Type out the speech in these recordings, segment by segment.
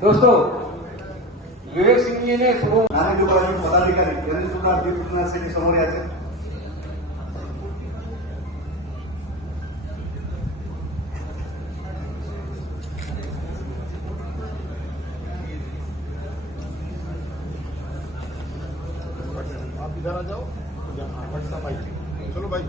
दोस्तों, विवेक सिंह जी ने नाणे पदाधिकारी यांनी सुद्धा दीपनाथसाठी समोर यायचे. आप इधर आ जाओ. चलो भाई.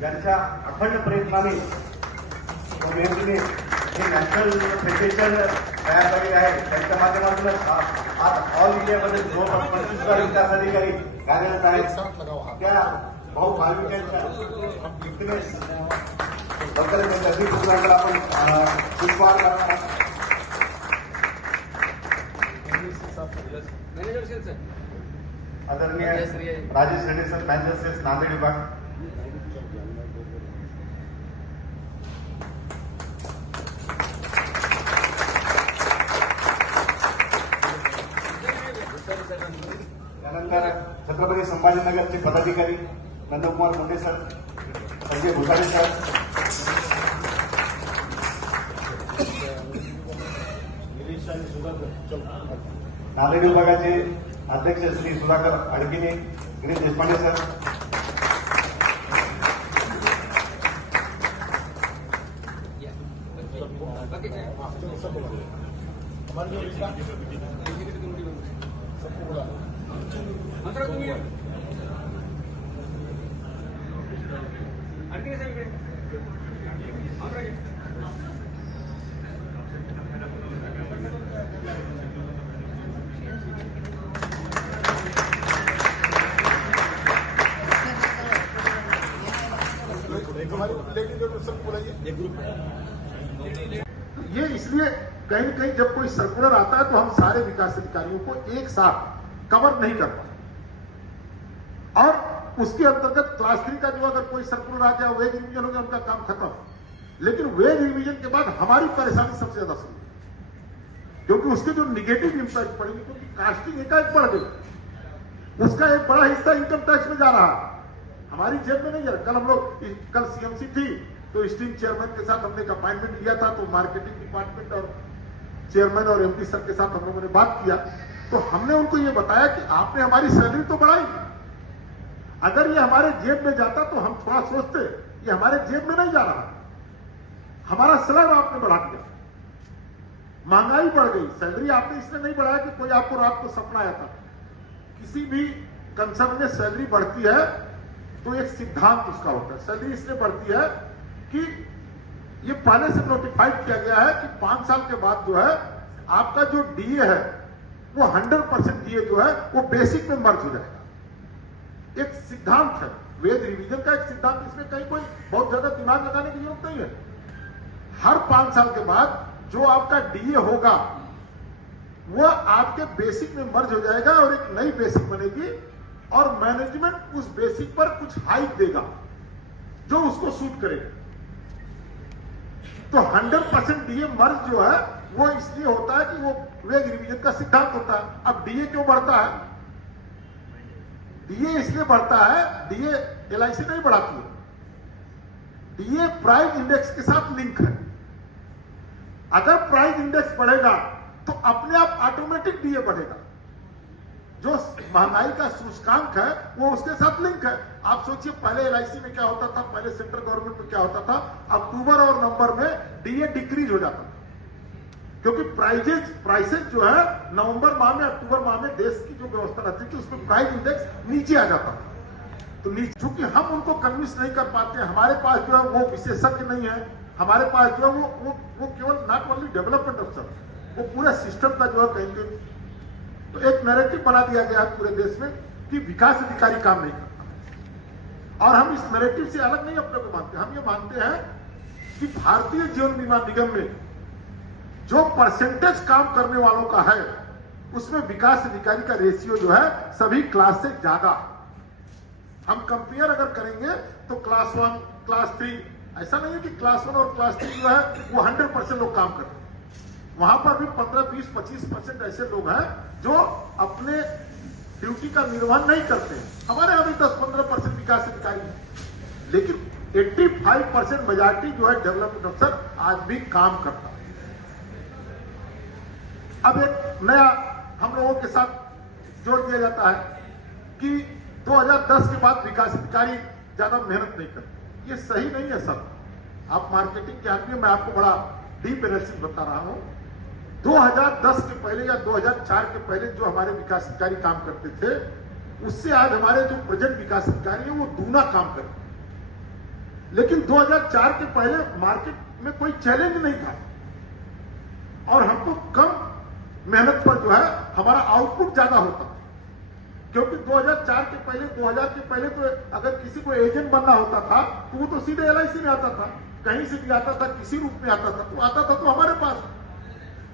त्यांच्या अखंड प्रयत्नाने मेहनतीने जे नॅशनल फेडरेशन तयार झालेले आहे त्यांच्या माध्यमातून आज ऑल इंडियामध्ये 25 विकास अधिकारी कार्यरत आहेत. त्या भाऊ भाविकांच्या फिटनेस बद्दल त्यांच्या दीपपुष्पाला आपण पुष्पहार करणार. आदरणीय Rajesh Reddy sir, manager sales Nanded विभाग. त्यानंतर छत्रपती संभाजीनगरचे पदाधिकारी नंदकुमार मुंडे सर, संजय भुसारे सर, नांदेड विभागाचे अध्यक्ष श्री सुधाकर अडकिने, गिरीश देशपांडे सर, ये इसलिए कहीं न कहीं जब कोई सर्कुलर आता है तो हम सारे विकास अधिकारियों को एक साथ कवर नहीं कर पाते और उसके अंतर्गत क्लास 3 का जो अगर कोई सर्कुलर आ जाए, वेज रिवीजन हो गया, उनका काम खत्म. लेकिन वेज रिवीजन के बाद हमारी परेशानी सबसे ज्यादा शुरू है क्योंकि उसके जो निगेटिव इंपैक्ट पड़ेगी, क्योंकि कास्टिंग एकाएक बढ़ गई, उसका एक बड़ा हिस्सा इनकम टैक्स में जा रहा है, हमारी जेब में नहीं जा रहा. कल हम लोग कल सीएमसी थी तो स्टीम चेयरमैन के साथ हमने एक अपॉइंटमेंट लिया था, तो मार्केटिंग डिपार्टमेंट और चेयरमैन और एमडी सर के साथ हम लोगों ने बात किया तो हमने उनको ये बताया कि आपने हमारी सैलरी तो बढ़ाई, अगर ये हमारे जेब में जाता तो हम थोड़ा सोचते. ये हमारे जेब में नहीं जा रहा, हमारा स्लैब आपने बढ़ा दिया, महंगाई बढ़ गई. सैलरी आपने इसलिए नहीं बढ़ाया कि कोई आपको रात को सपना आया था. किसी भी कंसर्न में सैलरी बढ़ती है तो एक सिद्धांत उसका होता है. सैलरी इसलिए बढ़ती है कि ये पहले से नोटिफाइड किया गया है कि 5 साल के बाद जो है आपका जो डीए है वो 100% डीए जो है वो बेसिक में मर्ज हो जाएगा. एक सिद्धांत है, वेज रिवीजन का एक सिद्धांत. इसमें कहीं कोई बहुत ज्यादा दिमाग लगाने की जरूरत नहीं है. हर 5 साल के बाद जो आपका डीए होगा वो आपके बेसिक में मर्ज हो जाएगा और एक नई बेसिक बनेगी और मैनेजमेंट उस बेसिक पर कुछ हाइक देगा जो उसको सूट करेगा. तो 100% डीए मर्ज जो है वो इसलिए होता है कि वो वेज रिवीजन का सिद्धांत होता है. अब डीए क्यों बढ़ता है? डीए इसलिए बढ़ता है, डीए एलआईसी नहीं बढ़ाती है, डीए प्राइस इंडेक्स के साथ लिंक है. अगर प्राइस इंडेक्स बढ़ेगा तो अपने आप ऑटोमेटिक डीए बढ़ेगा. जो महंगाई का सूचकांक है वो उसके साथ लिंक है. आप सोचिए पहले एलआईसी में क्या होता था, पहले सेंट्रल गवर्नमेंट में क्या होता था, अक्टूबर और नवंबर में डीए डिक्रीज हो जाता था क्योंकि प्राइसेस जो है नवंबर माह में, अक्टूबर माह में देश की जो व्यवस्था रहती थी उसमें प्राइस इंडेक्स नीचे आ जाता था. तो नीचे चूंकि हम उनको कन्विंस नहीं कर पाते, हमारे पास जो है वो विशेषज्ञ नहीं है, हमारे पास जो है वो केवल नॉट ओनली डेवलपमेंट ऑफिसर, वो पूरे सिस्टम का जो है कहीं तो एक नैरेटिव बना दिया गया है पूरे देश में कि विकास अधिकारी काम नहीं करता। और हम इस नैरेटिव से अलग नहीं अपने को मानते, हम ये मानते हैं कि भारतीय जीवन बीमा निगम में जो परसेंटेज काम करने वालों का है उसमें विकास अधिकारी का रेशियो जो है सभी क्लास से ज्यादा है। हम कंपेयर अगर करेंगे तो क्लास 1, क्लास 3, ऐसा नहीं है कि क्लास 1 और क्लास 3 जो है वो 100% लोग काम करते हैं। वहां पर भी 15, 20, 25% ऐसे लोग हैं जो अपने ड्यूटी का निर्वहन नहीं करते हैं। हमारे यहाँ भी 10-15% विकास अधिकारी हैं, लेकिन 85% मेजॉरिटी जो है डेवलपमेंट अफसर आज भी काम करता है। अब एक नया हम लोगों के साथ जोड़ दिया जाता है कि 2010 के बाद विकास अधिकारी ज्यादा मेहनत नहीं करते। ये सही नहीं है सर। आप मार्केटिंग के आदमी, मैं आपको बड़ा डीप एनालिसिस बता रहा हूं। 2010 के पहले या 2004 के पहले जो हमारे विकास अधिकारी काम करते थे, उससे आज हमारे जो प्रेजेंट विकास अधिकारी हैं वो दूना काम करते हैं। लेकिन 2004 के पहले मार्केट में कोई चैलेंज नहीं था और हमको कम मेहनत पर जो है हमारा आउटपुट ज्यादा होता, क्योंकि 2004 के पहले 2000 के पहले तो अगर किसी को एजेंट बनना होता था तो वो तो सीधे LIC में आता था, कहीं से भी आता था, किसी रूप में आता था, तो आता था तो हमारे पास।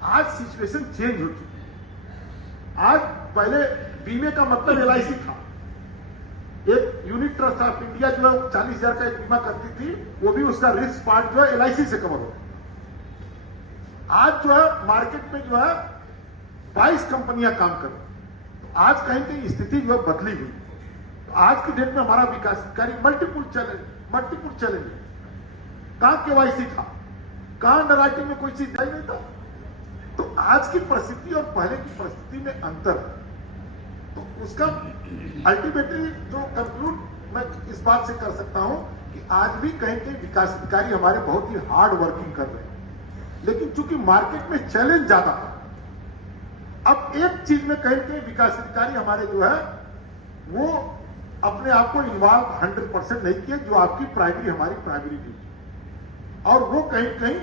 आज सिचुएशन चेंज हो चुकी है। आज पहले बीमे का मतलब LIC था। एक यूनिट ट्रस्ट ऑफ इंडिया जो है 40,000 का एक बीमा करती थी, वो भी उसका रिस्क पार्ट जो है LIC से कवर होता। आज जो है मार्केट में जो है 22 कंपनियां काम कर रही। तो आज कहीं कहीं स्थिति जो है बदली हुई। तो आज की डेट में हमारा विकास अधिकारी मल्टीपुल चैलेंज है। कहां KYC था, कहां अंडरराइटिंग में कोई चीज नहीं था। तो आज की परिस्थिति और पहले की परिस्थिति में अंतर है। तो उसका अल्टीमेटली जो कंक्लूड मैं इस बात से कर सकता हूं कि आज भी कहीं कहीं विकास अधिकारी हमारे बहुत ही हार्ड वर्किंग कर रहे हैं, लेकिन चूंकि मार्केट में चैलेंज ज्यादा है, अब एक चीज में कहीं कहीं विकास अधिकारी हमारे जो है वो अपने आप को इन्वॉल्व 100% नहीं किए, जो आपकी हमारी प्राइमरी ड्यूटी, और वो कहीं कहीं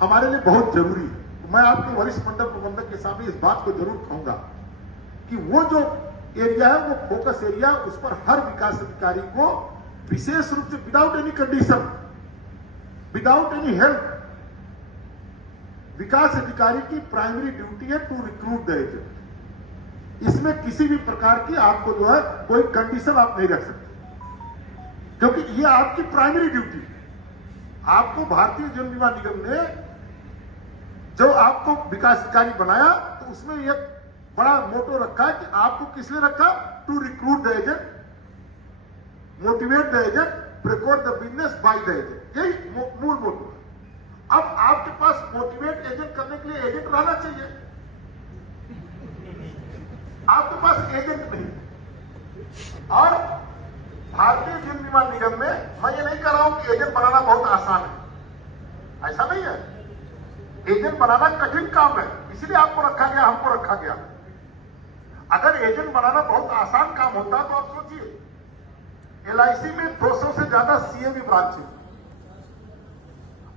हमारे लिए बहुत जरूरी है। तो मैं आपके वरिष्ठ मंडल प्रबंधक के सामने इस बात को जरूर कहूंगा कि वो जो एरिया है वो फोकस एरिया, उस पर हर विकास अधिकारी को विशेष रूप से without any condition, without any help, विकास अधिकारी की प्राइमरी ड्यूटी है टू रिक्रूट द एजेंट। इसमें किसी भी प्रकार की आपको जो है कोई कंडीशन आप नहीं रख सकते, क्योंकि ये आपकी प्राइमरी ड्यूटी है। आपको भारतीय जीवन बीमा निगम ने जो आपको विकास अधिकारी बनाया, तो उसमें एक बड़ा मोटो रखा है कि आपको किस लिए रखा, to recruit the agent, motivate the agent, procure the business by the agent. यही मूल मोटो है। अब आपके पास मोटिवेट एजेंट करने के लिए एजेंट रहना चाहिए। आपके पास एजेंट नहीं। और भारतीय जीवन बीमा निगम में मैं ये नहीं कह रहा हूं कि एजेंट बनाना बहुत आसान है, ऐसा नहीं है। एजेंट बनाना कठिन काम है, इसलिए आपको रखा गया, हमको रखा गया। अगर एजेंट बनाना बहुत आसान काम होता तो आप सोचिए, LIC में 200 से ज्यादा CAB ब्रांचेज,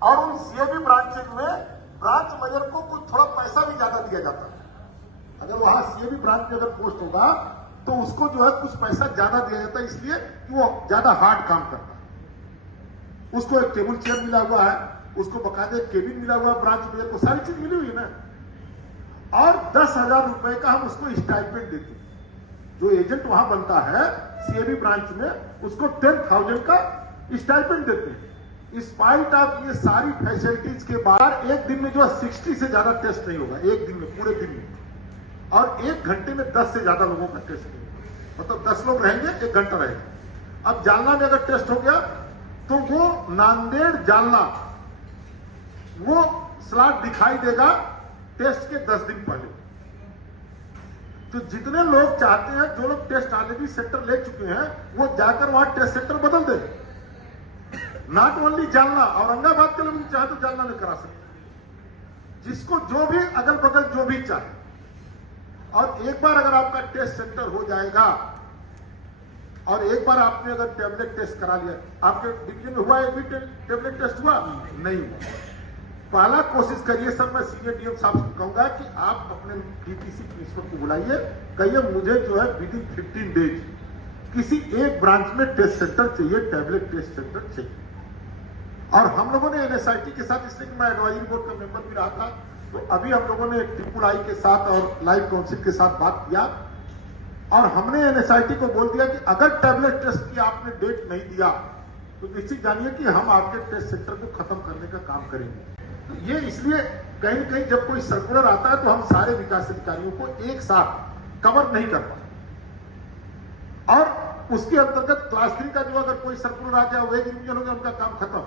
और उन CAB ब्रांचेज में ब्रांच मैनेजर को कुछ थोड़ा पैसा भी ज्यादा दिया जाता है। अगर वहां CAB ब्रांच में अगर पोस्ट होगा तो उसको जो है कुछ पैसा ज्यादा दिया जाता है, इसलिए कि वो ज्यादा हार्ड काम करता है। उसको एक टेबल चेयर मिला हुआ है, उसको बकायदे केबिन मिला हुआ है, ब्रांच मैनेजर को सारी चीज मिली हुई है ना, और 10,000 रुपए का हम उसको स्टाइपेंड देते हैं। जो एजेंट वहां बनता है CAB ब्रांच में, उसको 10,000 का स्टाइपेंड देते हैं। स्पाइट ऑफ ये सारी फैसिलिटीज के बाद एक दिन में जो 60 से ज्यादा टेस्ट नहीं होगा, एक दिन में, पूरे दिन में, और 1 घंटे में 10 से ज्यादा लोगों का टेस्ट नहीं होगा। मतलब 10 लोग रहेंगे, 1 घंटा रहेगा। अब जालना में अगर टेस्ट हो गया तो वो नांदेड़ जालना वो स्लॉट दिखाई देगा टेस्ट के 10 दिन पहले। तो जितने लोग चाहते हैं, जो लोग टेस्ट ऑलरेडी सेंटर ले चुके हैं, वो जाकर वहां टेस्ट सेंटर बदल दें। नॉट ओनली जालना, औरंगाबाद के लोग चाहे तो जालना में करा सकते, जिसको जो भी अगल बगल जो भी चाहे। और एक बार अगर आपका टेस्ट सेंटर हो जाएगा, और एक बार आपने अगर टेबलेट टेस्ट करा लिया, आपके डिवीजन में हुआ, एक भी टेबलेट टेस्ट हुआ नहीं हुआ, पहला कोशिश करिए सर, मैं सीनियर डीएम साहब से कहूंगा कि आप अपने डीपीसी प्रिंसिपल को बुलाइए, कहिए मुझे जो है विद इन 15 डेज किसी एक ब्रांच में टेस्ट सेंटर चाहिए, टैबलेट टेस्ट सेंटर चाहिए। और हम लोगों ने एनएसआईटी के साथ, इसलिए मैं एडवाइजरी बोर्ड का मेंबर भी रहा था, तो अभी हम लोगों ने ट्रिपल आई के साथ और लाइफ काउंसिल के साथ बात किया और हमने एनएसआईटी को बोल दिया कि अगर टैबलेट टेस्ट की आपने डेट नहीं दिया तो निश्चित जानिए कि हम आपके टेस्ट सेंटर को खत्म करने का काम करेंगे। तो ये इसलिए कहीं न कहीं जब कोई सर्कुलर आता है तो हम सारे विकास अधिकारियों को एक साथ कवर नहीं कर पाते और उसके अंतर्गत क्लास 3 का जो अगर कोई सर्कुलर आ गया, वेज रिवीजन हो गया, उनका काम खत्म।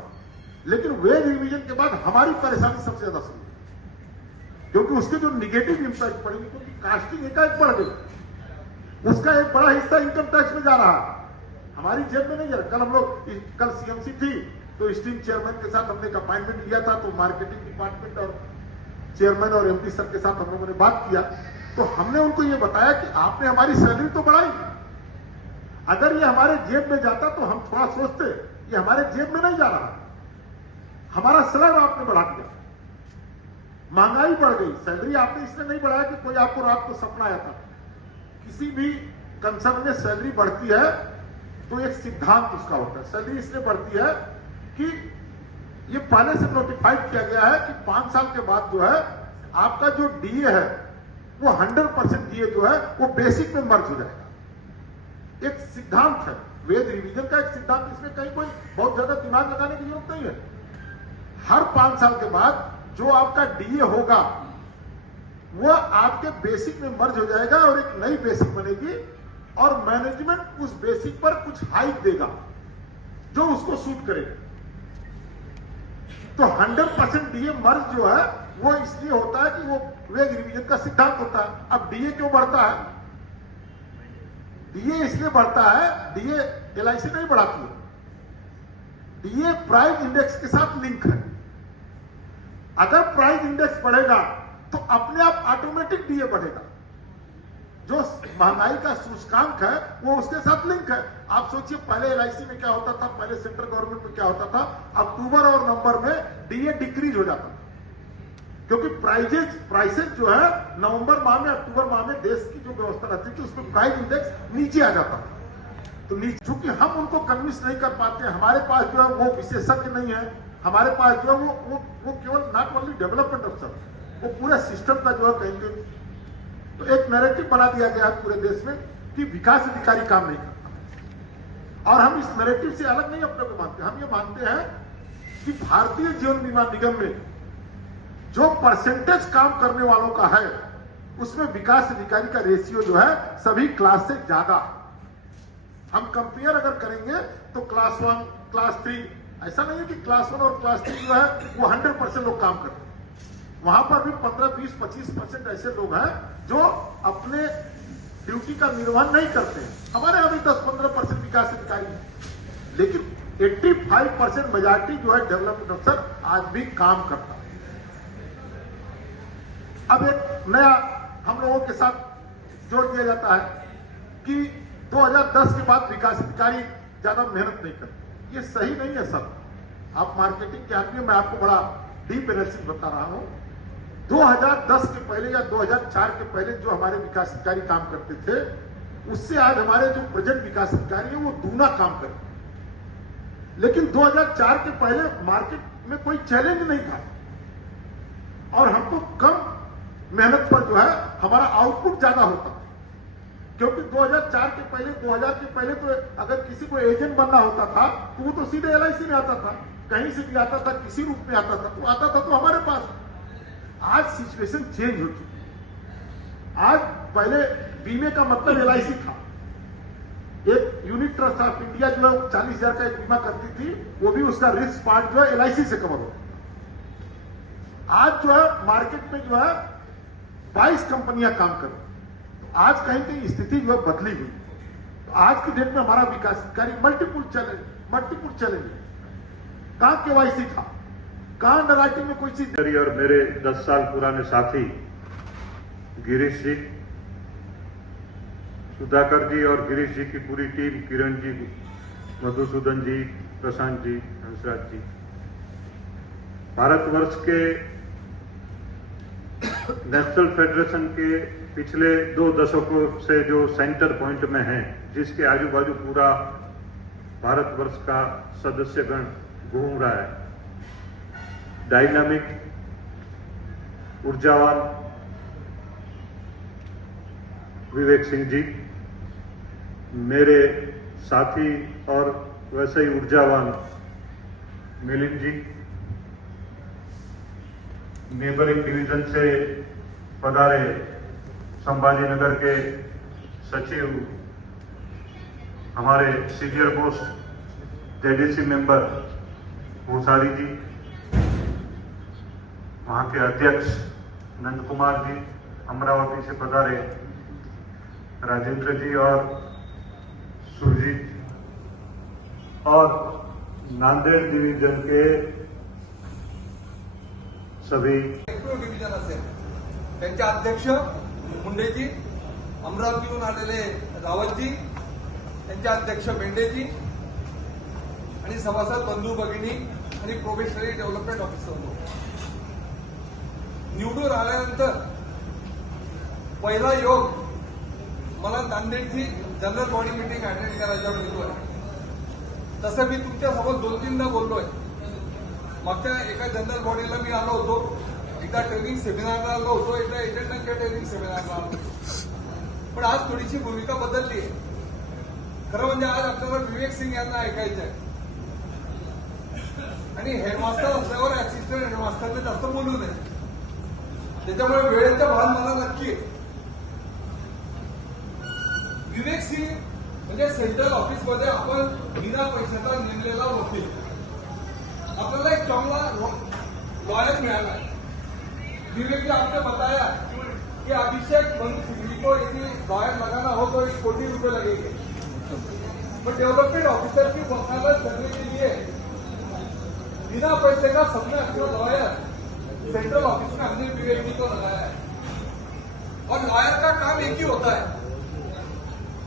लेकिन वेज रिवीजन के बाद हमारी परेशानी सबसे ज्यादा शुरू है, क्योंकि उसके जो निगेटिव इंपैक्ट पड़ेगी, क्योंकि कास्टिंग एकाएक बढ़ गई, उसका एक बड़ा हिस्सा इनकम टैक्स में जा रहा है, हमारी जेब में नहीं जा रहा। कल सीएमसी थी तो स्टीम चेयरमैन के साथ हमने एक अपॉइंटमेंट लिया था, तो मार्केटिंग डिपार्टमेंट और चेयरमैन और एमडी सर के साथ हम लोगों ने बात किया, तो हमने उनको ये बताया कि आपने हमारी सैलरी तो बढ़ाई, अगर ये हमारे जेब में जाता तो हम थोड़ा सोचते, ये हमारे जेब में नहीं जा रहा, हमारा स्लैब आपने बढ़ा दिया, महंगाई बढ़ गई, सैलरी आपने इसलिए नहीं बढ़ाया कि कोई आपको रात को सपना आया था। किसी भी कंसर्न में सैलरी बढ़ती है तो एक सिद्धांत उसका होता है, सैलरी इसलिए बढ़ती है कि ये पहले से नोटिफाइड किया गया है कि 5 साल के बाद जो है आपका जो डीए है वो 100% डीए जो है वो बेसिक में मर्ज हो जाएगा। एक सिद्धांत है, वेज रिवीजन का एक सिद्धांत, इसमें कहीं कोई बहुत ज्यादा दिमाग लगाने की जरूरत नहीं है। हर 5 साल के बाद जो आपका डीए होगा वो आपके बेसिक में मर्ज हो जाएगा और एक नई बेसिक बनेगी और मैनेजमेंट उस बेसिक पर कुछ हाइक देगा जो उसको सूट करेगा। तो 100% डीए मर्ज जो है वो इसलिए होता है कि वो वेज रिवीजन का सिद्धांत होता है। अब डीए क्यों बढ़ता है? डीए इसलिए बढ़ता है, डीए एलआईसी नहीं बढ़ाती है, डीए प्राइस इंडेक्स के साथ लिंक है। अगर प्राइस इंडेक्स बढ़ेगा तो अपने आप ऑटोमेटिक डीए बढ़ेगा। जो महंगाई का सूचकांक है वो उसके साथ लिंक है। आप सोचिए पहले एलआईसी में क्या होता था, पहले सेंट्रल गवर्नमेंट में क्या होता था, अक्टूबर और नवंबर में डीए डिक्रीज हो जाता था, क्योंकि प्राइसेस जो है नवंबर माह में, अक्टूबर माह में देश की जो व्यवस्था रहती थी उसमें प्राइस इंडेक्स नीचे आ जाता था। तो नीचे चूंकि हम उनको कन्विंस नहीं कर पाते, हमारे पास जो है वो विशेषज्ञ नहीं है, हमारे पास जो है वो केवल नॉट ओनली डेवलपमेंट ऑफिसर, वो पूरे सिस्टम का जो है कहेंगे, तो एक नैरेटिव बना दिया गया है पूरे देश में कि विकास अधिकारी काम नहीं करता। और हम इस नैरेटिव से अलग नहीं अपने को मानते, हम ये मानते हैं कि भारतीय जीवन बीमा निगम में जो परसेंटेज काम करने वालों का है उसमें विकास अधिकारी का रेशियो जो है सभी क्लास से ज्यादा। हम कंपेयर अगर करेंगे तो क्लास 1, क्लास 3, ऐसा नहीं है कि क्लास 1 और क्लास 3 जो है वो 100% लोग काम करते हैं। वहां पर भी 15, 20, 25% ऐसे लोग हैं जो अपने ड्यूटी का निर्वहन नहीं करते हैं। हमारे यहाँ भी 10-15% विकास अधिकारी हैं, लेकिन 85% मेजॉरिटी जो है डेवलपमेंट अफसर आज भी काम करता है। अब एक नया हम लोगों के साथ जोड़ दिया जाता है कि 2010 के बाद विकास अधिकारी ज्यादा मेहनत नहीं करते। ये सही नहीं है सर। आप मार्केटिंग के आदमी, मैं आपको बड़ा डीप एनालिसिस बता रहा हूं। 2010 के पहले या 2004 के पहले जो हमारे विकास अधिकारी काम करते थे, उससे आज हमारे जो प्रेजेंट विकास अधिकारी हैं वो दूना काम करते हैं। लेकिन 2004 के पहले मार्केट में कोई चैलेंज नहीं था और हमको कम मेहनत पर जो है हमारा आउटपुट ज्यादा होता, क्योंकि 2004 के पहले, 2000 के पहले तो अगर किसी को एजेंट बनना होता था तो वो तो सीधे एलआईसी में आता था, कहीं से भी आता था, किसी रूप में आता था, तो आता था तो हमारे पास। आज सिचुएशन चेंज हो चुकी है। आज पहले बीमे का मतलब एलआईसी था। एक यूनिट ट्रस्ट ऑफ इंडिया जो है 40,000 का एक बीमा करती थी, वो भी उसका रिस्क पार्ट जो है एलआईसी से कवर होता। आज जो है मार्केट में जो है 22 कंपनियां काम कर रही। तो आज कहीं कहीं स्थिति जो है बदली हुई। तो आज की डेट में हमारा विकास अधिकारी मल्टीपुल चैलेंज कहां केवाईसी था, कहां अंडरराइटिंग में कोई चीज। और मेरे 10 साल पुराने साथी गिरीश जी, सुधाकर जी और गिरीश जी की पूरी टीम, किरण जी, मधुसूदन जी, प्रशांत जी, हंसराज जी, भारतवर्ष के नेशनल फेडरेशन के पिछले 2 दशकों से जो सेंटर पॉइंट में है, जिसके आजू बाजू पूरा भारतवर्ष का सदस्यगण घूम रहा है। डायनामिक, ऊर्जावान विवेक सिंह जी, मेरे साथी और वैसे ही ऊर्जावान मिलिंद जी, नेबरिंग डिवीजन से पधारे संभाजी नगर के सचिव, हमारे senior most JDC member Bhusari ji, वहां के अध्यक्ष नंद कुमार जी, अमरावती से पधारे राजेंद्र जी और सुरजीत, और नांदेड़ डिवीजन के सभी डिव्हिजन असेल त्यांचे अध्यक्ष मुंडेजी, अमरावतीहून आलेले रावतजी, त्यांचे अध्यक्ष बेंडेजी आणि सभासद बंधू भगिनी आणि प्रोबेशनरी डेव्हलपमेंट ऑफिसर निवडून आल्यानंतर पहिला योग मला नांदेडची जनरल बॉडी मीटिंग अटेंड करायचा मिळतोय. तसं मी तुमच्यासोबत 2-3दा बोललोय. मागच्या एका जनरल बॉडीला मी आलो होतो, एकदा ट्रेनिंग सेमिनारला आलो होतो, एकदा एटेंडन्सच्या ट्रेनिंग सेमिनारला आलो. पण आज थोडीशी भूमिका बदलली आहे. खरं म्हणजे आज आपल्याला विवेक सिंग यांना ऐकायचं आहे आणि हेडमास्टर असल्यावर असिस्टंट हेडमास्टरने जास्त बोलू नये. त्याच्यामुळे वेळेचं भान मला नक्की आहे. विवेक सिंग म्हणजे सेंट्रल ऑफिसमध्ये आपण बिना पैशाचा नेमलेला वकील. आपल्याला एक चांगला लॉयर मिळाला है. विवेक जी आपने बताया कि अभिषेक मनु सिंघवी को यदि लॉयर लगाना हो तो 1 कोटी रुपए लगेंगे. बट डेवलपमेंट ऑफिसर की वकालत करने के लिए बिना पैसे का सबने अपना लॉयर सेंट्रल ऑफिस में हमने विवेक जी को लगाया है. और लॉयर का काम एक ही होता है,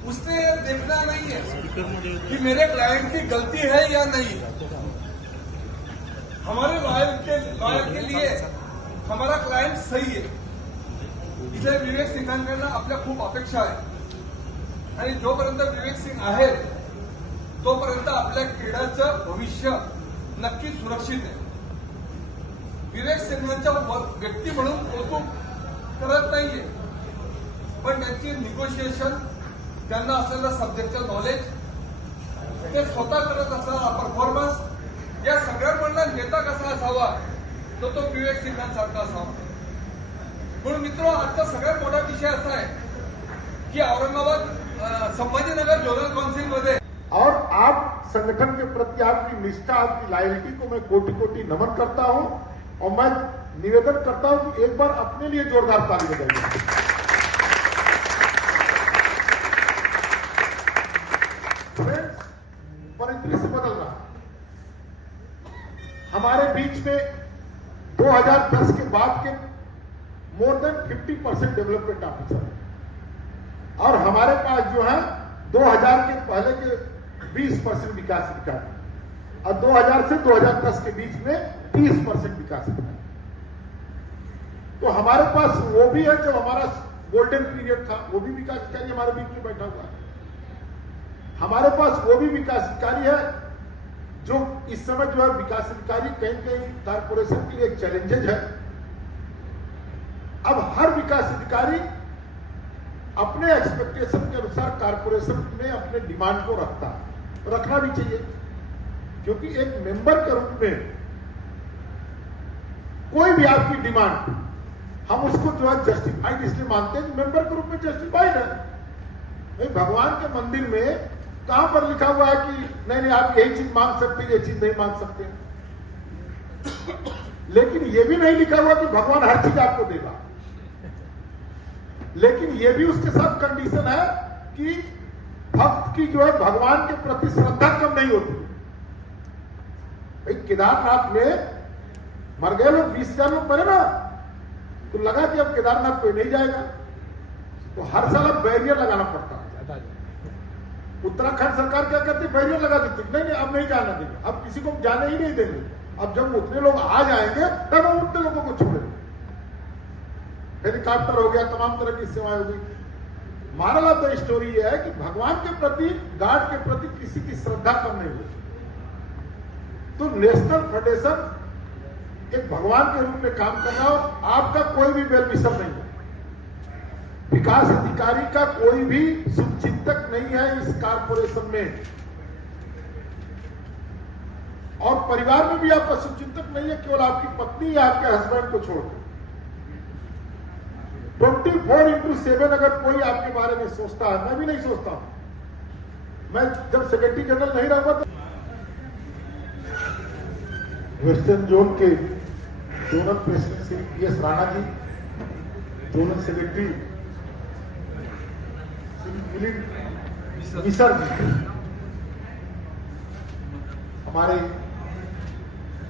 उसने देखना नहीं है कि मेरे क्लाइंट की गलती है या नहीं. हमारे लॉयर के लिए हमारा क्लायंट सही आहे. इथे विवेक सिंगांकडनं आपल्या खूप अपेक्षा आहे आणि जोपर्यंत विवेक सिंग आहे तोपर्यंत आपल्या क्रीडाचं भविष्य नक्की सुरक्षित आहे. विवेक सिंगांच्या व्यक्ती म्हणून कौतुक करत नाहीये, पण त्यांची निगोशिएशन, त्यांना असलेलं सब्जेक्टचं नॉलेज, ते स्वतः करत असलेला परफॉर्मन्स, या सगळ्यांमधला नेता कसा असावा तो विवेक सिंगांसारखा असावा. म्हणून मित्रों, आजचा सगळ्यात मोठा विषय असा आहे की औरंगाबाद संभाजीनगर जोनल काउंसिल मध्ये और आप संगठन के प्रति आपकी निष्ठा, आपकी लॉयल्टी को मैं कोटि कोटि नमन करता हूं और मैं निवेदन करता हूं कि एक बार अपने लिए जोरदार ताली बजाइए. फ्रेंड्स, परिदृश्य बदल रहा है. हमारे बीच में 2010 के बाद के मोर देन 50% डेवलपमेंट ऑफिसर है और हमारे पास जो है 2000 के पहले के 20% विकास अधिकारी और 2000 से 2010 के बीच में 30% विकास अधिकारी. तो हमारे पास वो भी है जो हमारा गोल्डन पीरियड था, वो भी विकास अधिकारी हमारे बीच में बैठा हुआ है. हमारे पास वो भी विकास अधिकारी है जो इस समय जो है विकास अधिकारी कहीं कहीं कारपोरेशन के लिए चैलेंजेज है. अब हर विकास अधिकारी अपने एक्सपेक्टेशन के अनुसार कारपोरेशन में अपने डिमांड को रखता है, रखना भी चाहिए, क्योंकि एक मेंबर के रूप में कोई भी आपकी डिमांड हम उसको जो है जस्टिफाइड इसलिए मानते हैं, मेंबर के रूप में जस्टिफाइड है. भाई भगवान के मंदिर में कहां पर लिखा हुआ है कि नहीं आप यही चीज मांग सकते हैं, ये चीज नहीं मांग सकते. लेकिन ये भी नहीं लिखा हुआ कि भगवान हर चीज आपको देगा. लेकिन ये भी उसके साथ कंडीशन है कि भक्त की जो है भगवान के प्रति श्रद्धा कम नहीं होती. भाई केदारनाथ में मर गए लोग, 20,000 लोग मरे ना, तो लगा कि अब केदारनाथ कोई नहीं जाएगा, तो हर साल अब बैरियर लगाना पड़ता है. उत्तराखंड सरकार क्या करती, बैरियर लगा देती, नहीं अब नहीं जाना देंगे, अब किसी को जाने ही नहीं देंगे. अब जब उतने लोग आ जाएंगे तब हम उतने लोगों को छोड़ेंगे। हेलीकॉप्टर हो गया, तमाम तरह की सेवाएं होगी। मारला तो स्टोरी ये है कि भगवान के प्रति, गॉड के प्रति किसी की श्रद्धा कम नहीं हुई। तो नेशनल फेडरेशन एक भगवान के रूप में काम कर रहा हो, आपका कोई भी वेल विशर नहीं है, विकास अधिकारी का कोई भी शुभचिंतक नहीं है इस कारपोरेशन में, और परिवार में भी आपका शुभचिंतक नहीं है, केवल आपकी पत्नी या आपके हस्बैंड को छोड़कर। 24/7 अगर कोई आपके बारे में सोचता है, मैं भी नहीं सोचता हूं। मैं जब सेक्रेटरी जनरल नहीं रहूंगा तो वेस्टर्न जोन के zonal president Shri PS Rana ji, zonal secretary Shri Milind Misar ji, हमारे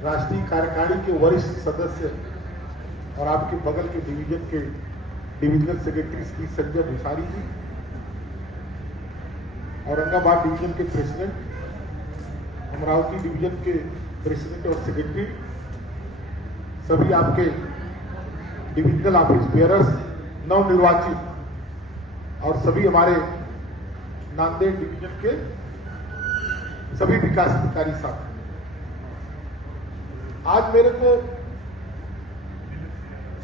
राष्ट्रीय कार्यकारिणी के वरिष्ठ सदस्य और आपके बगल के डिवीजन के डिविजनल सेक्रेटरी श्री संजय भूसारी जी, औरंगाबाद डिवीजन के प्रेसिडेंट, अमरावती डिवीजन के प्रेसिडेंट और सेक्रेटरी, सभी आपके डिविजनल ऑफिस बेयरर्स नवनिर्वाचित, और सभी हमारे नांदेड़ डिवीजन के सभी विकास अधिकारी साथ। आज मेरे को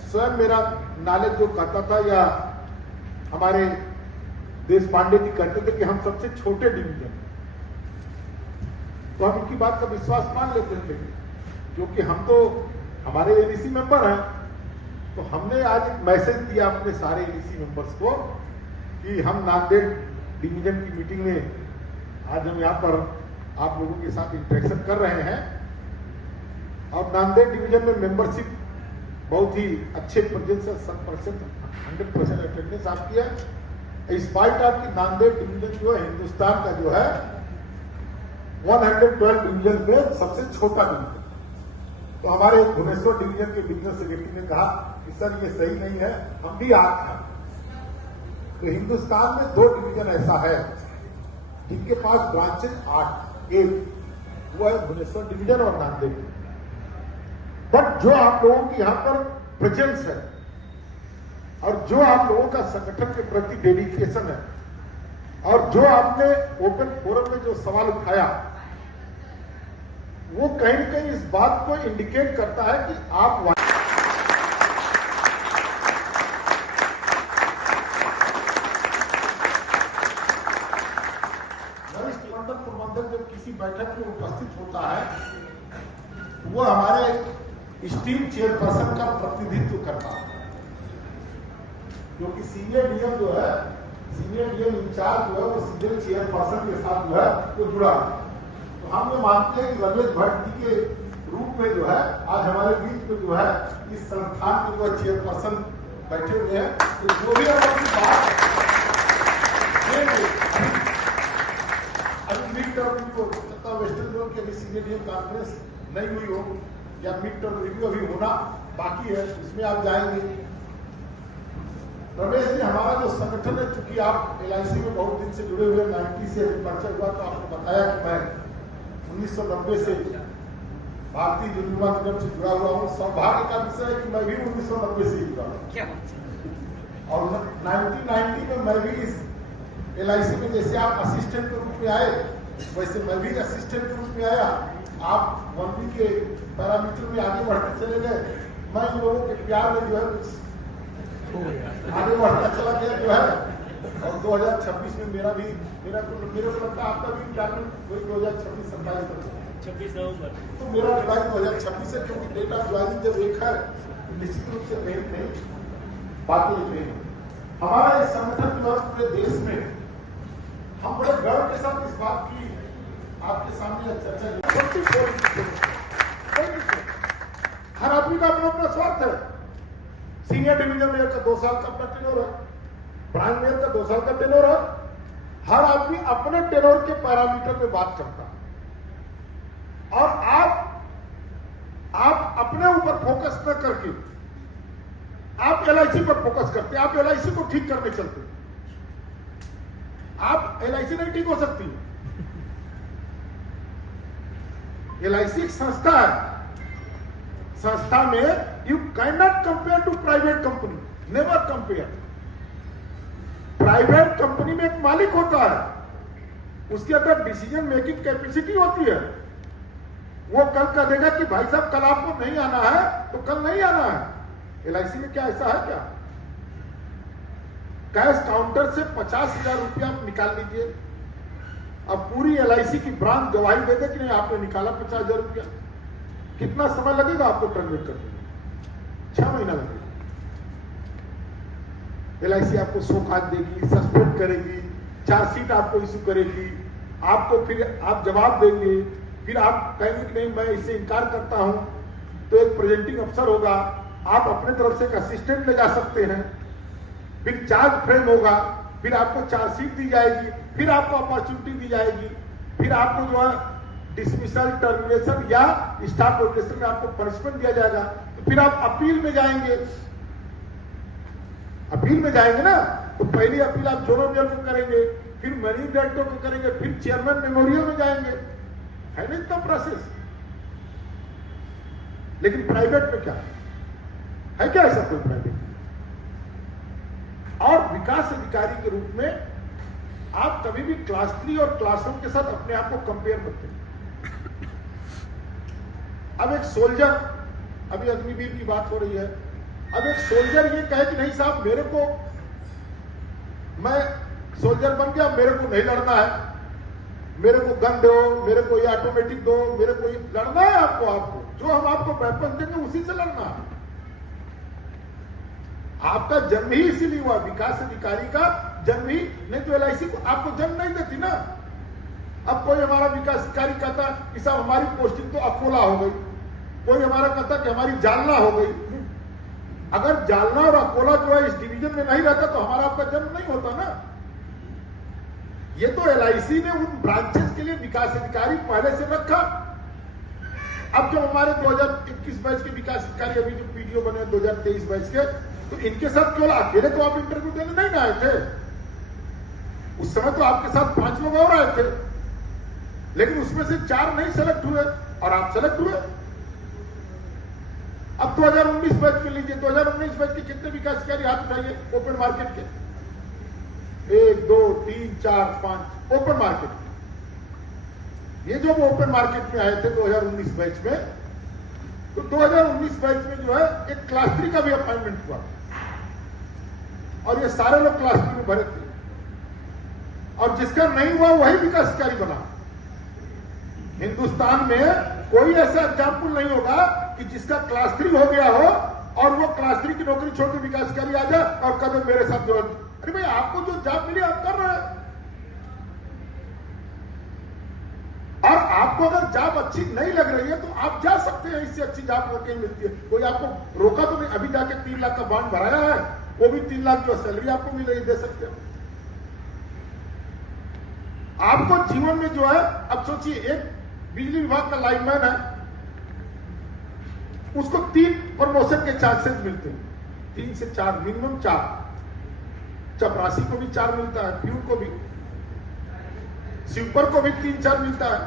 स्वयं मेरा नॉलेज जो कहता था, या हमारे देश पांडे जी कहते थे कि हम सबसे छोटे डिवीजन, तो हम इनकी बात का विश्वास मान लेते थे, क्योंकि हम तो हमारे एडीसी मेंबर हैं। तो हमने आज एक मैसेज दिया अपने सारे एडीसी मेंबर्स को कि हम नांदेड़ डिवीजन की मीटिंग में आज हम यहाँ पर आप लोगों के साथ इंटरेक्शन कर रहे हैं, और नांदेड़ डिवीजन में मेंबरशिप बहुत ही अच्छे प्रेजेंस, 100% अटेंडेंस आपकी है। इस स्पाइट आपकी नांदेड़ डिवीजन जो है हिंदुस्तान का जो है 112 डिवीजन में सबसे छोटा डिवीजन। तो हमारे भुवनेश्वर डिवीजन के बिजनेस सेक्रेटरी ने कहा कि सर ये सही नहीं है, हम भी आठ हैं। तो हिंदुस्तान में 2 डिवीजन ऐसा है जिनके पास ब्रांचेज 8, एक वो है भुवनेश्वर डिवीजन और नांदेड़। बट जो आप लोगों की यहां पर प्रेजेंस है और जो आप लोगों का संगठन के प्रति डेडिकेशन है, और जो आपने ओपन फोरम में जो सवाल उठाया, वो कहीं न कहीं इस बात को इंडिकेट करता है कि आप वरिष्ठ मंडल प्रबंधक जब किसी बैठक में उपस्थित होता है, वो हमारे स्टीम चेयरपर्सन का प्रतिनिधित्व करता है, क्योंकि सीनियर डीएम जो है, सीनियर डीएम इंचार्ज जो है, वो सीनियर चेयरपर्सन के साथ जो है वो जुड़ा है। तो हम ये मानते हैं कि रमेश भट्ट जी के रूप में जो है आज हमारे बीच में जो है इस संस्थान के जो चेयरपर्सन बैठे हुए हैं, तो जो भी अपनी बात अभी मिड टर्म को वेस्टर्न जोन की अभी सीनियर डीएम कॉन्फ्रेंस नहीं हुई हो, या मिड टर्म रिव्यू अभी होना बाकी है, इसमें आप जाएंगे। रमेश जी, हमारा जो संगठन है, चूंकि आप LIC में बहुत दिन से जुड़े हुए, 90 से परिचय हुआ, तो आपको बताया कि मैं 1990 से भारतीय युवा निगम से जुड़ा हुआ हूँ। सौभाग्य का विषय है कि मैं भी 1990 से जुड़ा हूँ, और 1990 में मैं भी इस LIC में, जैसे आप असिस्टेंट के रूप में आए, वैसे मैं भी असिस्टेंट के रूप में आया। आप 1B के पैरामीटर में आगे बढ़ते चले गए, मैं इन लोगों के प्यार में जो है आगे बढ़ता चला गया जो है, और 2026 में मेरा को लगता है आपका भी प्लान वही 2026-27 तक, तो मेरा जुलाई 2026 है, क्योंकि डेट ऑफ ज्वाइनिंग जब एक है तो निश्चित रूप से मेरी नहीं बातें लिख रही है। हमारा इस संगठन जो है पूरे देश में, हम बड़े गर्व के साथ इस बात की आपके सामने चर्चा, हर आदमी का अपना अपना स्वार्थ है। सीनियर डिवीजन मेयर का 2 साल का अपना टेनोर है, ब्रांच मेयर का 2 साल का टेनोर है। हर आदमी अपने टेनोर के पैरामीटर में बात करता है, और आप अपने ऊपर फोकस न करके आप LIC पर फोकस करते, आप LIC को ठीक करने चलते। आप LIC नहीं ठीक हो सकती। LIC एक संस्था है, संस्था में you can not compare to private company, never compare. Private company में एक मालिक होता है, उसके अंदर डिसीजन मेकिंग कैपेसिटी होती है। वो कल कह देगा कि भाई साहब कल आपको नहीं आना है तो कल नहीं आना है। एलआईसी में क्या ऐसा है क्या? कैश काउंटर से 50,000 रुपया आप निकाल लीजिए, अब पूरी एलआईसी की ब्रांच गवाही दे दे कि नहीं आपने निकाला 50,000 रुपया, कितना समय लगेगा आपको ट्रांसलेट करने में? 6 महीना लगेगा। एलआईसी आपको शोकाज देगी, सस्पेंड करेगी, चार्जशीट आपको इशू करेगी, आपको फिर आप जवाब देंगे, फिर आप कहेंगे कि नहीं मैं इससे इनकार करता हूं, तो एक प्रेजेंटिंग अफसर होगा, आप अपने तरफ से एक असिस्टेंट ले जा सकते हैं, फिर चार्ज फ्रेम होगा, फिर आपको चार्जशीट दी जाएगी, फिर आपको अपॉर्चुनिटी दी जाएगी, फिर आपको जो है डिसमिसल, टर्मिनेशन या स्टाफ रोटेशन में आपको पनिशमेंट दिया जाएगा। तो फिर आप अपील में जाएंगे, अपील में जाएंगे ना, तो पहली अपील आप जोनल मेयर को करेंगे, फिर मैनेजिंग डायरेक्टर को करेंगे, फिर चेयरमैन मेमोरियल में जाएंगे, है ना इतना प्रोसेस। लेकिन प्राइवेट में क्या है क्या ऐसा कोई प्राइवेट? और विकास अधिकारी के रूप में आप कभी भी क्लास 3 और क्लास 1 के साथ अपने आप को कंपेयर करते हैं। अब एक सोल्जर, अभी अग्निवीर की बात हो रही है, अब एक सोल्जर ये कहे कि नहीं साहब मेरे को, मैं सोल्जर बन गया, मेरे को नहीं लड़ना है, मेरे को गन दो, मेरे को ये ऑटोमेटिक दो, मेरे को ये लड़ना है, आपको जो हम आपको वेपन देंगे उसी से लड़ना है। आपका जन्म ही इसीलिए हुआ, विकास अधिकारी का जन्म ही, नहीं तो एलआईसी को आपको जन्म नहीं देती ना। अब कोई हमारा विकास अधिकारी कहता कि साहब हमारी पोस्टिंग तो अकोला हो गई, कोई हमारा कहता कि हमारी जालना हो गई। अगर जालना और अकोला जो है इस डिवीजन में नहीं रहता तो हमारा आपका जन्म नहीं होता ना। ये तो एलआईसी ने उन ब्रांचेस के लिए विकास अधिकारी पहले से रखा। अब जो हमारे 2021 बैच के विकास अधिकारी अभी जो पीडीओ बने 2023 बैच के, तो इनके साथ केवल अकेले तो आप इंटरव्यू देने नहीं आए थे, उस समय तो आपके साथ 5 लोग और आए थे, लेकिन उसमें से 4 नहीं सेलेक्ट हुए और आप सेलेक्ट हुए। अब 2019 बैच के लीजिए, 2019 बैच के कितने विकास अधिकारी हाथ उठाइए ओपन मार्केट के? 1 2 3 4 5 ओपन मार्केट। ये जो ओपन मार्केट में आए थे 2019 बैच में, तो 2019 बैच में जो है एक क्लास 3 का भी अपॉइंटमेंट हुआ और ये सारे लोग क्लास 3 में भरे थे, और जिसका नहीं हुआ वही विकास अधिकारी बना। हिंदुस्तान में कोई ऐसा एग्जाम्पल नहीं होगा कि जिसका क्लास 3 हो गया हो और वो क्लास 3 की नौकरी छोड़ के विकास अधिकारी आ जाए और कदम मेरे साथ जो, अरे भाई आपको जो जॉब मिली आप कर रहे हैं, और आपको अगर जॉब अच्छी नहीं लग रही है तो आप जा सकते हैं, इससे अच्छी जॉब कहीं मिलती है, कोई आपको रोका तो नहीं। अभी जाके 3 लाख का बॉन्ड भराया है, वो भी 3 लाख जो सैलरी आपको मिल रही दे सकते हो। आपको जीवन में जो है, अब सोचिए एक बिजली विभाग का लाइनमैन है, उसको 3 प्रमोशन के चांसेस मिलते हैं, 3 से 4, मिनिमम 4। चपरासी को भी 4 मिलता है, फ्यूल को भी, स्वीपर को भी 3-4 मिलता है।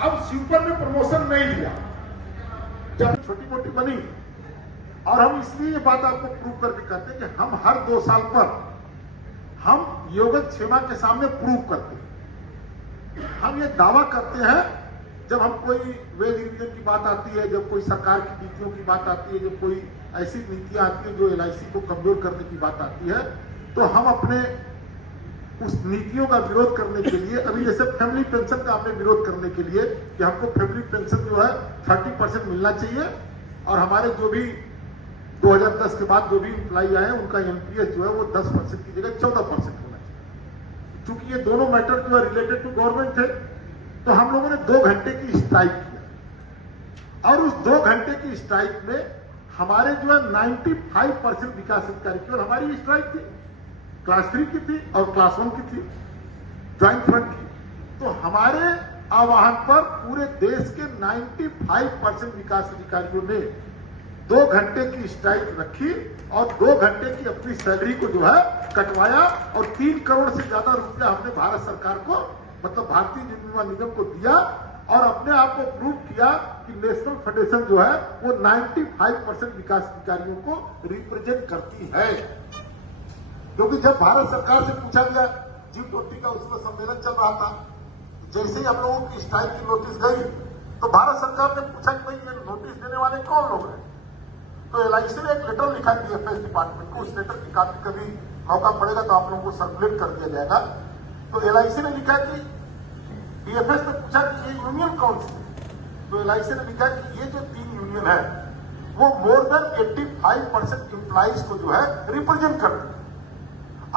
अब स्वीपर में प्रमोशन नहीं दिया, जब छोटी मोटी बनी, और हम इसलिए ये बात आपको प्रूव करके कहते हैं कि हम हर 2 साल पर हम योगक क्षेमा के सामने प्रूव करते हैं। हम ये दावा करते हैं जब हम कोई वेज रिवीजन की बात आती है, जब कोई सरकार की नीतियों की बात आती है, जब कोई ऐसी नीतियां आती है जो एलआईसी को कमजोर करने की बात आती है, तो हम अपने उस नीतियों का विरोध करने के लिए, अभी जैसे फैमिली पेंशन का हमने विरोध करने के लिए कि हमको फैमिली पेंशन जो है 30% मिलना चाहिए, और हमारे जो भी 2010 के बाद जो भी एम्प्लॉई आए उनका एमपीएस जो है वो 10% की जगह 14% होना चाहिए। चूंकि ये दोनों मैटर जो है रिलेटेड टू गवर्नमेंट थे, तो हम लोगों ने 2 घंटे की स्ट्राइक किया, और उस 2 घंटे की स्ट्राइक में हमारे जो है 95% विकास अधिकारी की, और हमारी स्ट्राइक थी क्लास 3 की थी और क्लास 1 की थी, ज्वाइंट फ्रंट की। तो हमारे आह्वान पर पूरे देश के 95% विकास अधिकारियों ने 2 घंटे की स्ट्राइक रखी और 2 घंटे की अपनी सैलरी को जो है कटवाया, और 3 करोड़ से ज्यादा रुपया हमने भारत सरकार को, मतलब भारतीय निर्माण निगम को दिया, और अपने आप को प्रूव किया कि नेशनल फेडरेशन जो है वो 95% विकास अधिकारियों को रिप्रेजेंट करती है। क्योंकि जब भारत सरकार से पूछा गया G20 का उसमें सम्मेलन चल रहा था, जैसे ही हम लोगों की स्ट्राइक की नोटिस गई तो भारत सरकार ने पूछा कि भाई ये नोटिस देने वाले कौन लोग हैं। तो एलआईसी ने एक लेटर लिखा DFS डिपार्टमेंट को, उस लेटर की कॉपी कभी मौका पड़ेगा तो आप लोगों को सर्कुलेट कर दिया जाएगा। तो एलआईसी ने लिखा कि DFS ने पूछा कि ये यूनियन कौन सी है, तो एलआईसी ने लिखा कि ये जो 3 यूनियन है वो मोर देन 85% एम्प्लॉइज को जो है रिप्रेजेंट करती है।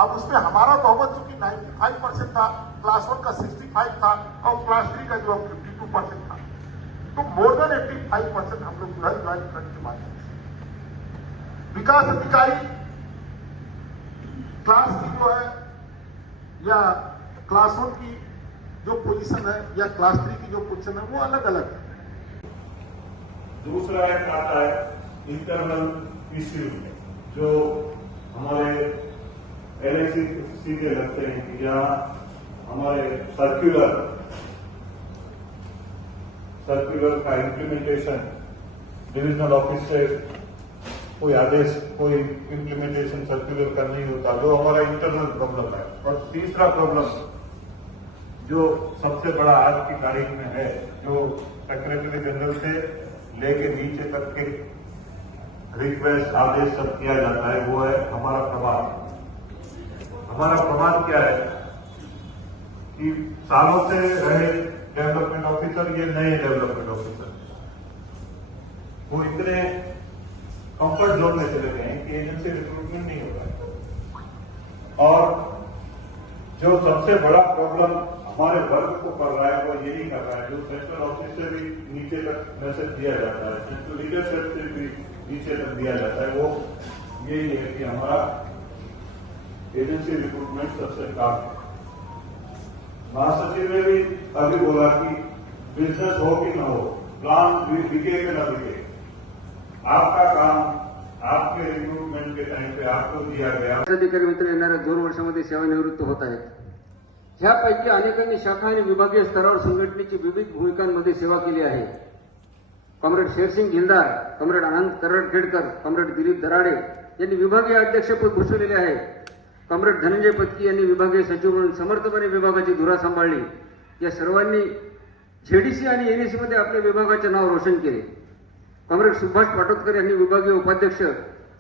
अब उसमें हमारा बहुमत चूंकि 95% था, क्लास 1 का 65 था और क्लास 3 का जो 52% था, तो मोर देन 85% हम लोग जो है ज्वाइंट फ्रंट के माध्यम से विकास अधिकारी क्लास की जो है या क्लास 1 की जो पोजीशन है या क्लास 3 की जो पोजीशन है वो अलग अलग है। दूसरा एक आता है इंटरनल इश्यू जो हमारे LIC के लगते हैं कि जहाँ हमारे सर्कुलर का इम्प्लीमेंटेशन डिविजनल ऑफिस से कोई आदेश, कोई इम्प्लीमेंटेशन सर्कुलर का नहीं होता, जो हमारा इंटरनल प्रॉब्लम है। और तीसरा प्रॉब्लम जो सबसे बड़ा आज की तारीख में है, जो सेक्रेटरी जनरल से लेके नीचे तक के रिक्वेस्ट, आदेश सब किया जाता है, वो है हमारा प्रभाव। हमारा प्रभाव क्या है कि सालों से रहे डेवलपमेंट ऑफिसर, ये नए डेवलपमेंट ऑफिसर, वो इतने कंफर्ट जोन में चले गए हैं कि एजेंसी रिक्रूटमेंट नहीं हो रहा है। और जो सबसे बड़ा प्रॉब्लम हमारे वर्ग को कर रहा है वो यही कर रहा है, जो सेंट्रल ऑफिस से भी नीचे तक मैसेज दिया जाता है, सेंट्रल लीडरशिप से भी नीचे तक दिया जाता है, वो यही है कि हमारा एजेंसी रिक्रूटमेंट सबसे कम है। महासचिव ने भी अभी बोला कि बिजनेस हो कि न हो, प्लान बिके कि न बिके, आपका काम आपके रिक्रूटमेंट के टाइम पे आपको दिया गया। अधिकारी मित्र येणाऱ्या 2 वर्षामध्ये सेवानिवृत्त होत आहेत। ह्यापैकी अनेकांनी शाखा आणि विभागीय स्तरावर संघटनेची विविध भूमिकांमध्ये सेवा केली आहे। कॉम्रेड शेरसिंग झिलदार, कॉम्रेड अनंत करडखेडकर, कॉम्रेड दिलीप दराडे यांनी विभागीय अध्यक्षपद भूषवलेले आहे। कॉम्रेड धनंजय पत्की यांनी विभागीय सचिव म्हणून समर्थपणे विभागाची धुरा सांभाळली। या सर्वांनी झेडीसी आणि एनएसी मध्ये आपल्या विभागाचे नाव रोशन केले। कॉम्रेड सुभाष पाटोदकर यांनी विभागीय उपाध्यक्ष,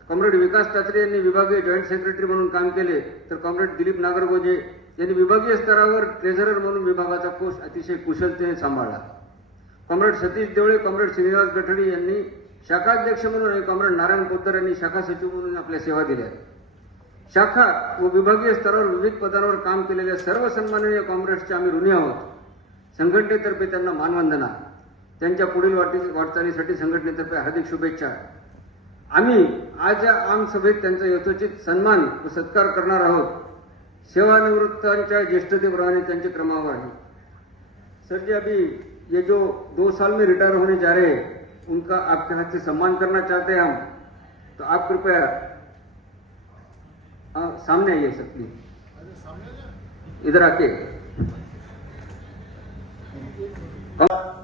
कॉम्रेड विकास तात्रे यांनी विभागीय जॉईंट सेक्रेटरी म्हणून काम केले, तर कॉम्रेड दिलीप नागरगोजे यांनी विभागीय स्तरावर ट्रेझरर म्हणून विभागाचा कोष अतिशय कुशलतेने सांभाळला। कॉम्रेड सतीश देवळे, कॉम्रेड श्रीनिवास गठडी यांनी शाखाध्यक्ष म्हणून आणि कॉम्रेड नारायण पोद्दार यांनी शाखा सचिव म्हणून आपल्या सेवा दिल्या। शाखा व विभागीय स्तरावर विविध पदांवर काम केलेल्या सर्व सन्माननीय कॉम्रेड्सचे आम्ही ऋणी आहोत। संघटनेतर्फे त्यांना मानवंदना, त्यांच्या पुढील वाटचालीसाठी संघटनेतर्फे हार्दिक शुभेच्छा। आम्ही आज या आमसभेत त्यांचा यथोचित सन्मान व सत्कार करणार आहोत। सेवानिवृत्तांच्या ज्येष्ठतेप्रमाणे त्यांची क्रमवारी। सर जी, अभी ये जो 2 साल में रिटायर होने जा रहे हैं, उनका आपके हाथ से सम्मान करना चाहते हैं हम, तो आप कृपया सामने आइए सर प्लीज, इधर आके।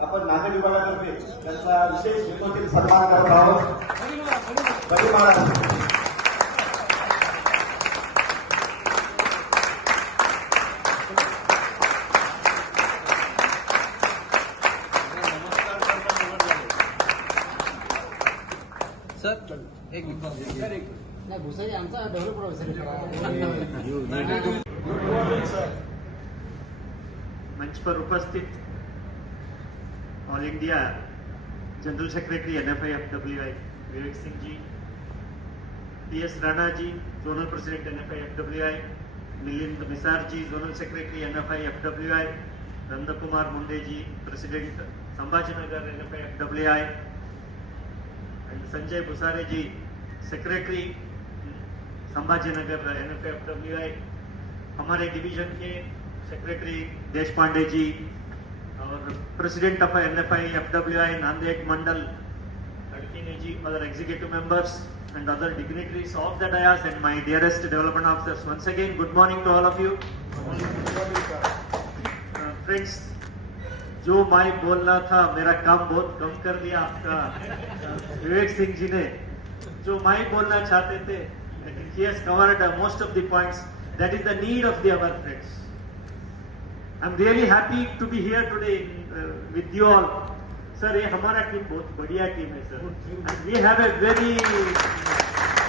आपण नांदेड विभागातर्फे त्यांचा विशेष यथोचित सन्मान करत आहोत। बली महाराज नाही भुसारी आमचा डेव्हलपर मंच पर उपस्थित all India general secretary NFI FWI Vivek Singh ji, PS Rana ji, zonal president NFI FWI, Milind Misar ji, zonal secretary NFI FWI, Nandkumar Munde ji, president Sambhajinagar NFI FWI, and Sanjay Busare ji, secretary Sambhajinagar NFI FWI, हमारे डिवीजन के सेक्रेटरी देश पांडे जी और president of NFI FWI Nanded मंडल लड़कीने ji, other executive members and other dignitaries of the dais and my dearest development officers, once again good morning to all of you. Friends, जो मैं बोलना था मेरा काम बहुत कम कर दिया आपका विवेक सिंह जी ने। जो मैं बोलना चाहते थे, he has covered most of the points. That is the need of our friends. I'm really happy to be here today with you all. Sir, ये हमारा टीम बहुत बढ़िया टीम है sir, and we have a very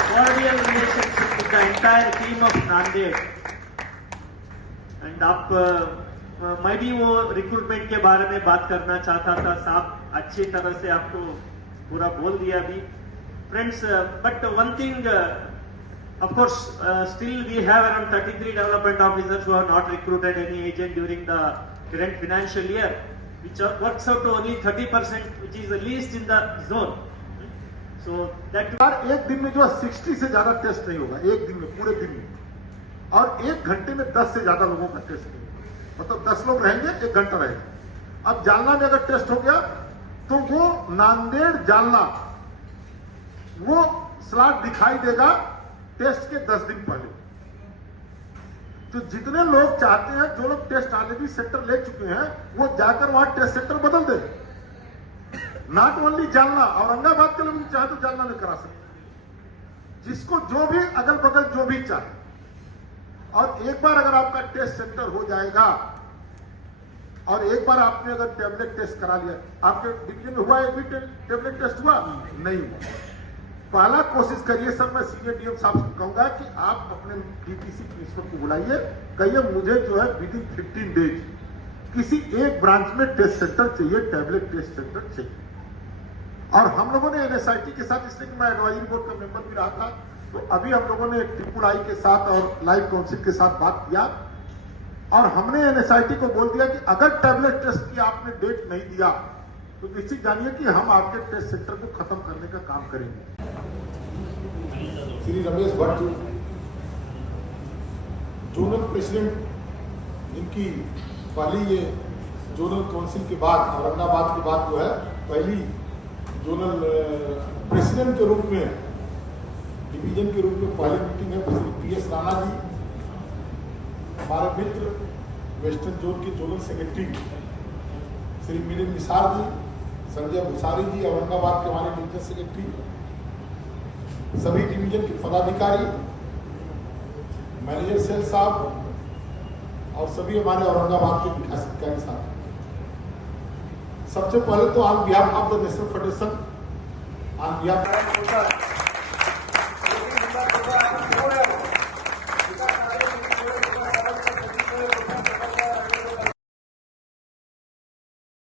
cordial relationship with the entire team of Nanded. And आप मैं भी वो recruitment के बारे में बात करना चाहता था, साहब अच्छी तरह से आपको पूरा बोल दिया अभी friends. But one thing, of course, still we have around 33 development officers who have not recruited any agent during the current financial year, which works out to only 30%, which is the least in the zone. So that यार एक दिन में जो 60 से ज्यादा test नहीं होगा, एक दिन में, पूरे दिन में, और एक घंटे में 10 से ज्यादा लोगों का टेस्ट नहीं होगा। मतलब 10 लोग रहेंगे, 1 घंटा रहेगा। अब जालना में अगर टेस्ट हो गया तो वो नांदेड़ जालना वो स्लॉट दिखाई देगा टेस्ट के 10 दिन पहले। तो जितने लोग चाहते हैं, जो लोग टेस्ट ऑलरेडी सेंटर ले चुके हैं, वो जाकर वहां टेस्ट सेंटर बदल दे। नॉट ओनली जालना, औरंगाबाद के लोग चाहे तो जालना में करा सकते, जिसको जो भी अगल बगल जो भी चाहे। और एक बार अगर आपका टेस्ट सेंटर हो जाएगा और एक बार आपने अगर टेबलेट टेस्ट करा लिया, आपके डिवीजन में हुआ, एक भी टेबलेट टेस्ट हुआ नहीं हुआ, पहला कोशिश करिए सर, मैं सीनियर डीएम साहब से कहूंगा कि आप अपने डीपीसी प्रिंसिपल को बुलाइए, कहिए मुझे जो है विद इन 15 डेज किसी एक ब्रांच में टेस्ट सेंटर चाहिए, टेबलेट टेस्ट सेंटर चाहिए। और हम लोगों ने एनएसआईटी के साथ, इसलिए कि मैं एडवाइजरी बोर्ड का मेंबर भी रहा था, तो अभी हम लोगों ने ट्रिपल आई के साथ और लाइफ काउंसिल के साथ बात किया और हमने एनएसआईटी को बोल दिया कि अगर टैबलेट टेस्ट की आपने डेट नहीं दिया तो निश्चित जानिए कि हम आपके टेस्ट सेंटर को खत्म करने का काम करेंगे। श्री रमेश भट्ट जोनल प्रेसिडेंट, जिनकी पहली ये जोनल काउंसिल के बाद, औरंगाबाद के बाद जो है पहली जोनल प्रेसिडेंट के रूप में, डिवीजन के रूप में पहली मीटिंग है। श्री पीएस राणा जी, हमारे मित्र वेस्टर्न जोन के जोनल सेक्रेटरी श्री मिलिंद निसार जी, संजय भूसारी जी, औरंगाबाद के हमारे डिवीजन सेक्रेटरी, सभी डिवीजन के पदाधिकारी, मैनेजर सेल साहब और सभी हमारे औरंगाबाद के विकास अधिकारी साहब। सबसे पहले तो on behalf of the national federation, on behalf